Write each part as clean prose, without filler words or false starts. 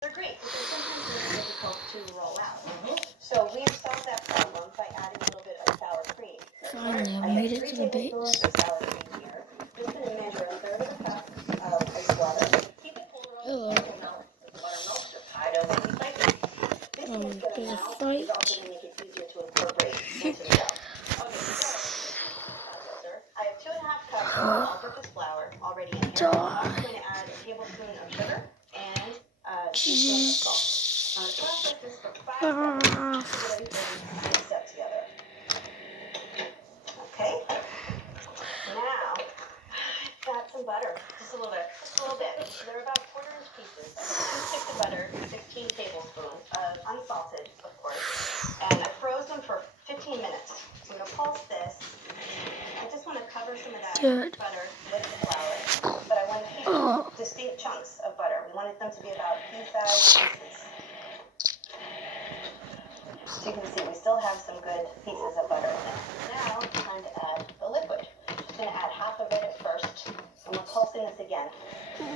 They're great, but they're sometimes really difficult to roll out. So we've solved that problem by adding a little bit of sour cream. Finally, I I made have it 3 to the tablespoons base. of sour cream here. Just going to measure a third of a cup of ice water. Keep it cool or Hello. else it will melt. The butter melts, the pie dough will be flaky. This is going to There's a melt. fight. It's also going to make it easier to incorporate into the dough. Okay, so processor. I have 2.5 cups of all-purpose flour already in here. I'm also going to add a tablespoon of sugar and a teaspoon of salt. I'm going to process this for 5 seconds to get everything mixed up together. Okay. Now, I've got some butter. Just a little bit. Just a little bit. They're about quarter-inch pieces. I have 2 sticks of butter, 16 tablespoons of unsalted, of course. And I froze them for 15 minutes. So I'm going to pulse this. I just want to cover some of that butter with the flour. But I want to keep distinct chunks of butter. We wanted them to be about pea-sized pieces. So you can see we still have some good pieces of butter in there. Now it's time to add the liquid. Just going to add half of it at first. And we're pulsing this again. 3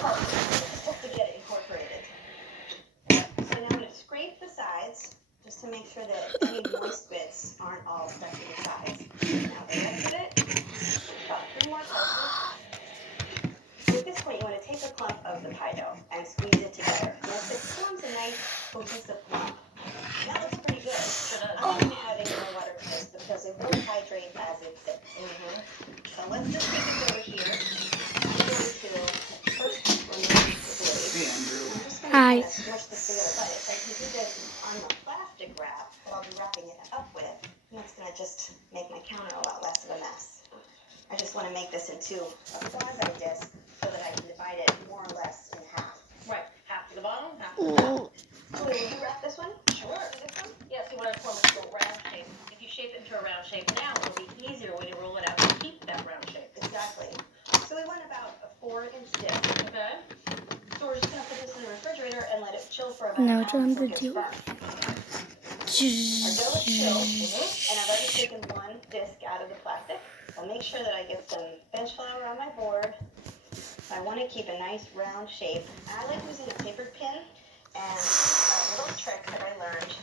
pulses just to get it incorporated. So now I'm going to scrape the sides just to make sure that any moist bits aren't all stuck to the sides. Now the rest of it, about 3 more pulses. So at this point you want to take a clump of the pie dough and squeeze it together. Once it forms a nice cohesive lump, that looks pretty good. I'm not going to add any more water to this because it will hydrate as it sits. So let's just take it over here. I'm going to first remove the blade. I'm just going to kind of smush this together. But if I can do this on the plastic wrap that I'll be wrapping it up with, it's going to just make my counter a lot less of a mess. I just want to make this into a quasi-disc so that I can divide it more or less in half. Right. Half to the bottom, half to the top. So will you wrap this one? Sure. This one? Yes, you want to form it into a round shape. If you shape it into a round shape now, it'll be easier when you roll it out to keep that round shape. Exactly. So we want about a 4-inch disc. Okay. So we're just going to put this in the refrigerator and let it chill for about an hour until it gets firm. Our dough is chilled, and I've already taken 1 disc out of the plastic. I'll make sure that I get some bench flour on my board. I want to keep a nice round shape. I like using a tapered pin, and a little trick that I learned,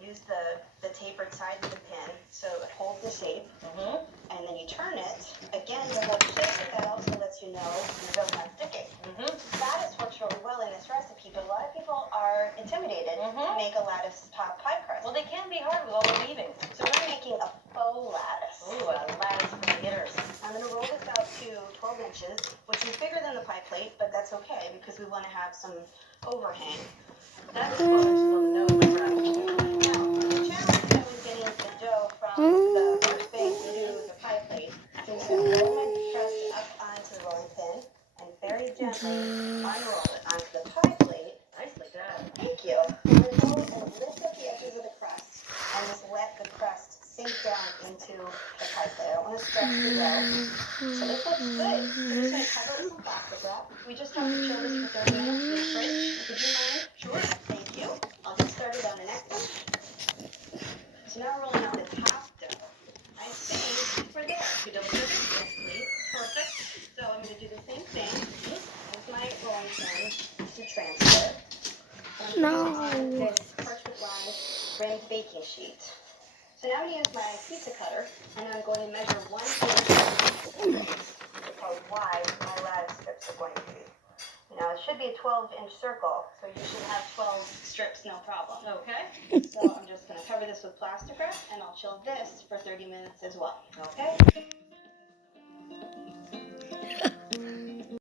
use the tapered side of the pin so it holds the shape, and then you turn it, again to hold the shape, but that also lets you know your dough's not sticking. That has worked really well in this recipe, but a lot of people are intimidated to make a lattice top pie crust. Well, they can be hard with all the weaving. So we're making a faux lattice. Ooh, a lattice for beginners. I'm going to roll this out to 12 inches, which is bigger than the pie plate, but that's okay because we want to have some overhang. That's 12 inches on the nose, my friend. Now, the challenge that was getting the dough from the workspace to the pie plate. So I'm going to roll my crust up onto the rolling pin and very gently unroll it onto the pie plate. Nicely done. Thank you. I'm going to go and lift up the edges of the crust and just let the crust sink down into the pie plate. I don't want to stretch the dough. So this looks good. I'm just going to cover it with some plastic wrap. We just have to chill this for 30 minutes in the fridge. Would you mind? Sure. Thank you. I'll get started on the next one. So now we're rolling out the top dough. I think we're there. You double check it? Yes, please. Perfect. So I'm going to do the same thing with my rolling pin to transfer. I'm on this parchment-lined rimmed baking sheet. So now I'm going to use my pizza cutter, and I'm going to measure 1 inch of how wide my lattice strips are going to be. Now, it should be a 12-inch circle, so you should have 12 strips, no problem. Okay? So I'm just going to cover this with plastic wrap, and I'll chill this for 30 minutes as well. Okay?